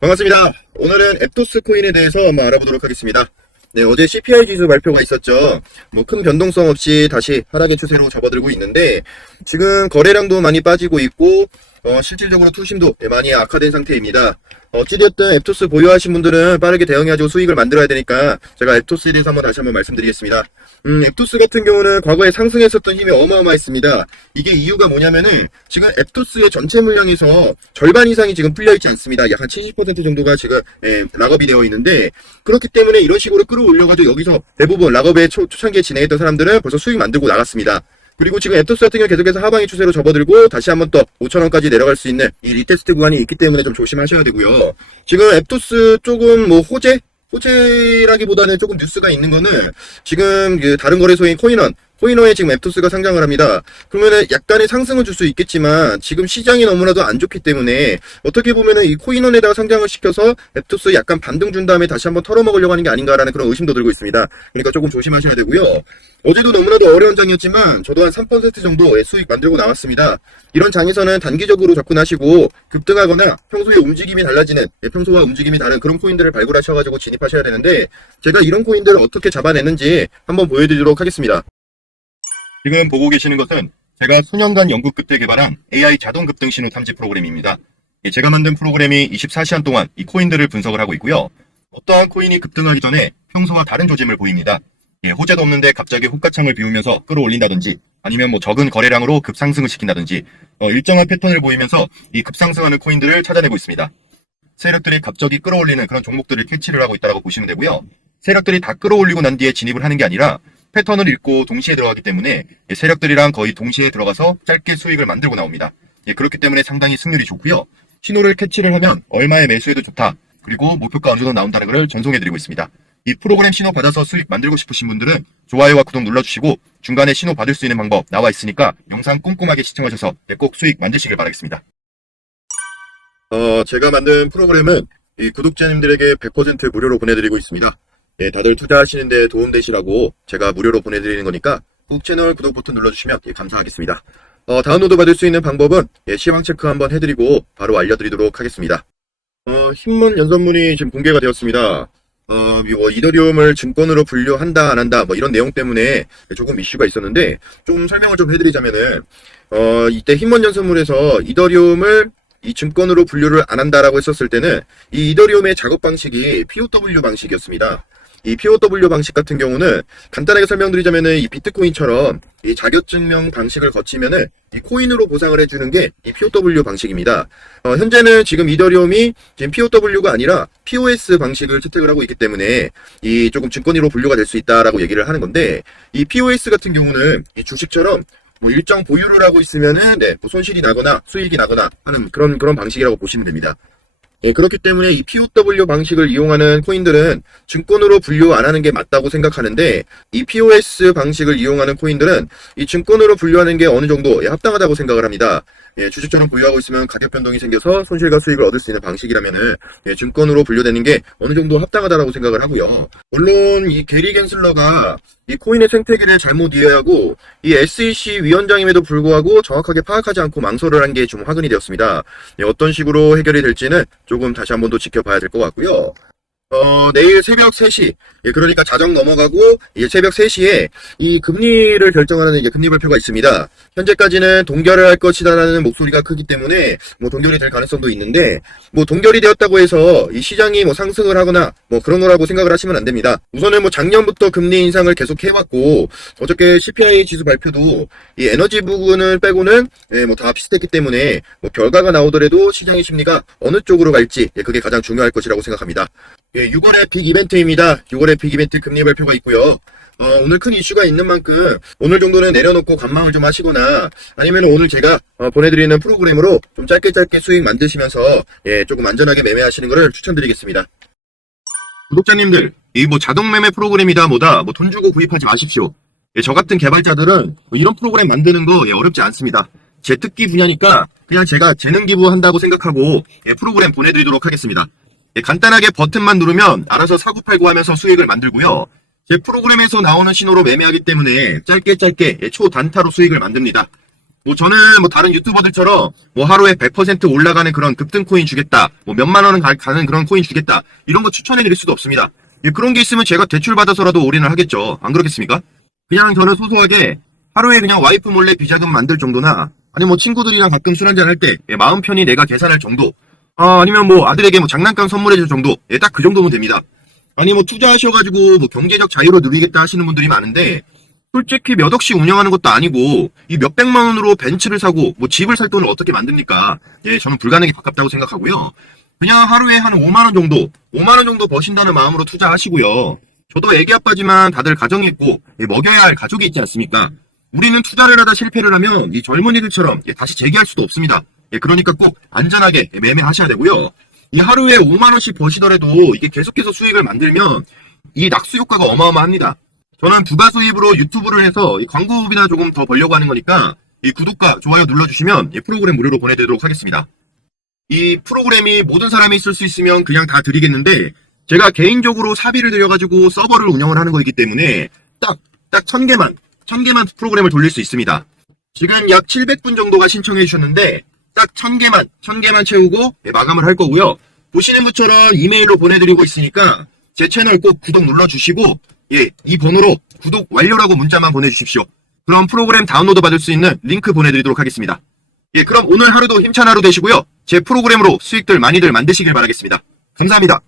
반갑습니다. 오늘은 앱토스 코인에 대해서 한번 알아보도록 하겠습니다. 네, 어제 CPI 지수 발표가 있었죠. 뭐 큰 변동성 없이 다시 하락의 추세로 접어들고 있는데 지금 거래량도 많이 빠지고 있고 어, 실질적으로 투심도 많이 악화된 상태입니다. 어찌됐든 앱토스 보유하신 분들은 빠르게 대응해가지고 수익을 만들어야 되니까 제가 앱토스에 대해서 한번 다시 한번 말씀드리겠습니다. 음, 앱토스 같은 경우는 과거에 상승했었던 힘이 어마어마했습니다. 이게 이유가 뭐냐면은 지금 앱토스의 전체 물량에서 절반 이상이 지금 풀려있지 않습니다. 약 한 70% 정도가 지금 예, 락업이 되어 있는데 그렇기 때문에 이런 식으로 끌어올려가지고 여기서 대부분 락업에 초, 초창기에 진행했던 사람들은 벌써 수익 만들고 나갔습니다. 그리고 지금 앱토스 같은 경우 계속해서 하방의 추세로 접어들고 다시 한번 또 5천원까지 내려갈 수 있는 이 리테스트 구간이 있기 때문에 좀 조심하셔야 되고요. 지금 앱토스 조금 뭐 호재? 호재라기보다는 조금 뉴스가 있는 거는 지금 그 다른 거래소인 코인원 코인원에 지금 앱토스가 상장을 합니다. 그러면은 약간의 상승을 줄 수 있겠지만 지금 시장이 너무나도 안 좋기 때문에 어떻게 보면은 이 코인원에다가 상장을 시켜서 앱토스 약간 반등 준 다음에 다시 한번 털어먹으려고 하는 게 아닌가라는 그런 의심도 들고 있습니다. 그러니까 조금 조심하셔야 되고요. 어제도 너무나도 어려운 장이었지만 저도 한 3% 정도의 수익 만들고 나왔습니다. 이런 장에서는 단기적으로 접근하시고 급등하거나 평소에 움직임이 달라지는 예, 평소와 움직임이 다른 그런 코인들을 발굴하셔가지고 진입하셔야 되는데 제가 이런 코인들을 어떻게 잡아내는지 한번 보여드리도록 하겠습니다. 지금 보고 계시는 것은 제가 수년간 연구 끝에 개발한 AI 자동 급등 신호 탐지 프로그램입니다. 예, 제가 만든 프로그램이 24시간 동안 이 코인들을 분석을 하고 있고요. 어떠한 코인이 급등하기 전에 평소와 다른 조짐을 보입니다. 예, 호재도 없는데 갑자기 호가창을 비우면서 끌어올린다든지 아니면 뭐 적은 거래량으로 급상승을 시킨다든지 어, 일정한 패턴을 보이면서 이 급상승하는 코인들을 찾아내고 있습니다. 세력들이 갑자기 끌어올리는 그런 종목들을 캐치를 하고 있다고 보시면 되고요. 세력들이 다 끌어올리고 난 뒤에 진입을 하는 게 아니라 패턴을 읽고 동시에 들어가기 때문에 예, 세력들이랑 거의 동시에 들어가서 짧게 수익을 만들고 나옵니다. 예, 그렇기 때문에 상당히 승률이 좋고요. 신호를 캐치를 하면 얼마에 매수해도 좋다. 그리고 목표가 어느 정도 나온다는 것을 전송해드리고 있습니다. 이 프로그램 신호 받아서 수익 만들고 싶으신 분들은 좋아요와 구독 눌러주시고 중간에 신호 받을 수 있는 방법 나와 있으니까 영상 꼼꼼하게 시청하셔서 네, 꼭 수익 만드시길 바라겠습니다. 어, 제가 만든 프로그램은 이 구독자님들에게 100% 무료로 보내드리고 있습니다. 예, 다들 투자하시는데 도움되시라고 제가 무료로 보내드리는 거니까 꼭 채널 구독 버튼 눌러주시면 예, 감사하겠습니다. 어, 다운로드 받을 수 있는 방법은 예, 시황 체크 한번 해드리고 바로 알려드리도록 하겠습니다. 어, 신문 연설문이 지금 공개가 되었습니다. 어, 뭐 이더리움을 증권으로 분류한다 안 한다 뭐 이런 내용 때문에 조금 이슈가 있었는데 좀 설명을 좀 해드리자면은 어, 이때 힘원 연설문에서 이더리움을 이 증권으로 분류를 안 한다라고 했었을 때는 이 이더리움의 작업 방식이 POW 방식이었습니다. 이 POW 방식 같은 경우는 간단하게 설명드리자면은 이 비트코인처럼 이 자격증명 방식을 거치면은 이 코인으로 보상을 해주는 게 이 POW 방식입니다. 어, 현재는 지금 이더리움이 지금 POW가 아니라 POS 방식을 채택을 하고 있기 때문에 이 조금 증권으로 분류가 될 수 있다라고 얘기를 하는 건데 이 POS 같은 경우는 이 주식처럼 뭐 일정 보유를 하고 있으면은 네, 뭐 손실이 나거나 수익이 나거나 하는 그런 그런 방식이라고 보시면 됩니다. 예, 그렇기 때문에 이 POW 방식을 이용하는 코인들은 증권으로 분류 안 하는 게 맞다고 생각하는데 이 POS 방식을 이용하는 코인들은 이 증권으로 분류하는 게 어느 정도 예, 합당하다고 생각을 합니다. 예, 주식처럼 보유하고 있으면 가격 변동이 생겨서 손실과 수익을 얻을 수 있는 방식이라면은 예, 증권으로 분류되는 게 어느 정도 합당하다라고 생각을 하고요. 물론 이 게리 겐슬러가 이 코인의 생태계를 잘못 이해하고 이 SEC 위원장임에도 불구하고 정확하게 파악하지 않고 망설을 한 게좀 화근이 되었습니다. 예, 어떤 식으로 해결이 될지는 조금 다시 한 번 더 지켜봐야 될 것 같고요. 어, 내일 새벽 3시, 예, 그러니까 자정 넘어가고, 예, 새벽 3시에 이 금리를 결정하는 이제 금리 발표가 있습니다. 현재까지는 동결을 할 것이다라는 목소리가 크기 때문에, 뭐 동결이 될 가능성도 있는데, 뭐 동결이 되었다고 해서 이 시장이 뭐 상승을 하거나, 뭐 그런 거라고 생각을 하시면 안 됩니다. 우선은 뭐 작년부터 금리 인상을 계속 해왔고, 어저께 CPI 지수 발표도 이 에너지 부분을 빼고는, 예, 뭐 다 비슷했기 때문에, 뭐 결과가 나오더라도 시장의 심리가 어느 쪽으로 갈지, 예, 그게 가장 중요할 것이라고 생각합니다. 예, 6월의 빅 이벤트입니다. 6월의 빅 이벤트 금리 발표가 있고요. 어, 오늘 큰 이슈가 있는 만큼 오늘 정도는 내려놓고 관망을 좀 하시거나 아니면 오늘 제가 어, 보내드리는 프로그램으로 좀 짧게 짧게 수익 만드시면서 예, 조금 안전하게 매매하시는 것을 추천드리겠습니다. 구독자님들, 이 뭐 자동 매매 프로그램이다 뭐다 뭐 돈 주고 구입하지 마십시오. 예, 저 같은 개발자들은 뭐 이런 프로그램 만드는 거 예, 어렵지 않습니다. 제 특기 분야니까 그냥 제가 재능 기부한다고 생각하고 예, 프로그램 보내드리도록 하겠습니다. 예, 간단하게 버튼만 누르면 알아서 사고팔고 하면서 수익을 만들고요. 제 프로그램에서 나오는 신호로 매매하기 때문에 짧게 짧게 예, 초단타로 수익을 만듭니다. 뭐 저는 뭐 다른 유튜버들처럼 뭐 하루에 100% 올라가는 그런 급등 코인 주겠다. 뭐 몇만 원은 가, 는 그런 코인 주겠다. 이런 거 추천해 드릴 수도 없습니다. 예, 그런 게 있으면 제가 대출 받아서라도 올인을 하겠죠. 안 그렇겠습니까? 그냥 저는 소소하게 하루에 그냥 와이프 몰래 비자금 만들 정도나 아니 뭐 친구들이랑 가끔 술 한잔 할 때 마음 편히 내가 계산할 정도 아, 아니면 뭐 아들에게 뭐 장난감 선물해 줄 정도 예, 딱 그 정도면 됩니다. 아니 뭐 투자하셔가지고 뭐 경제적 자유로 누리겠다 하시는 분들이 많은데 솔직히 몇 억씩 운영하는 것도 아니고 이 몇백만 원으로 벤츠를 사고 뭐 집을 살 돈을 어떻게 만듭니까? 예, 저는 불가능에 가깝다고 생각하고요. 그냥 하루에 한 5만 원 정도, 5만 원 정도 버신다는 마음으로 투자하시고요. 저도 애기 아빠지만 다들 가정이 있고 예, 먹여야 할 가족이 있지 않습니까? 우리는 투자를 하다 실패를 하면 이 젊은이들처럼 예, 다시 재기할 수도 없습니다. 예, 그러니까 꼭 안전하게 예, 매매하셔야 되고요. 이 하루에 5만 원씩 버시더라도 이게 계속해서 수익을 만들면 이 낙수 효과가 어마어마합니다. 저는 부가 수입으로 유튜브를 해서 이 광고비나 조금 더 벌려고 하는 거니까 이 구독과 좋아요 눌러주시면 이 프로그램 무료로 보내드리도록 하겠습니다. 이 프로그램이 모든 사람이 쓸 수 있으면 그냥 다 드리겠는데 제가 개인적으로 사비를 들여가지고 서버를 운영을 하는 거이기 때문에 딱, 딱 1000개만, 1000개만 프로그램을 돌릴 수 있습니다. 지금 약 700분 정도가 신청해 주셨는데 딱 1000개만, 1000개만 채우고 예, 마감을 할 거고요. 보시는 것처럼 이메일로 보내드리고 있으니까 제 채널 꼭 구독 눌러주시고 예, 이 번호로 구독 완료라고 문자만 보내주십시오. 그럼 프로그램 다운로드 받을 수 있는 링크 보내드리도록 하겠습니다. 예, 그럼 오늘 하루도 힘찬 하루 되시고요. 제 프로그램으로 수익들 많이들 만드시길 바라겠습니다. 감사합니다.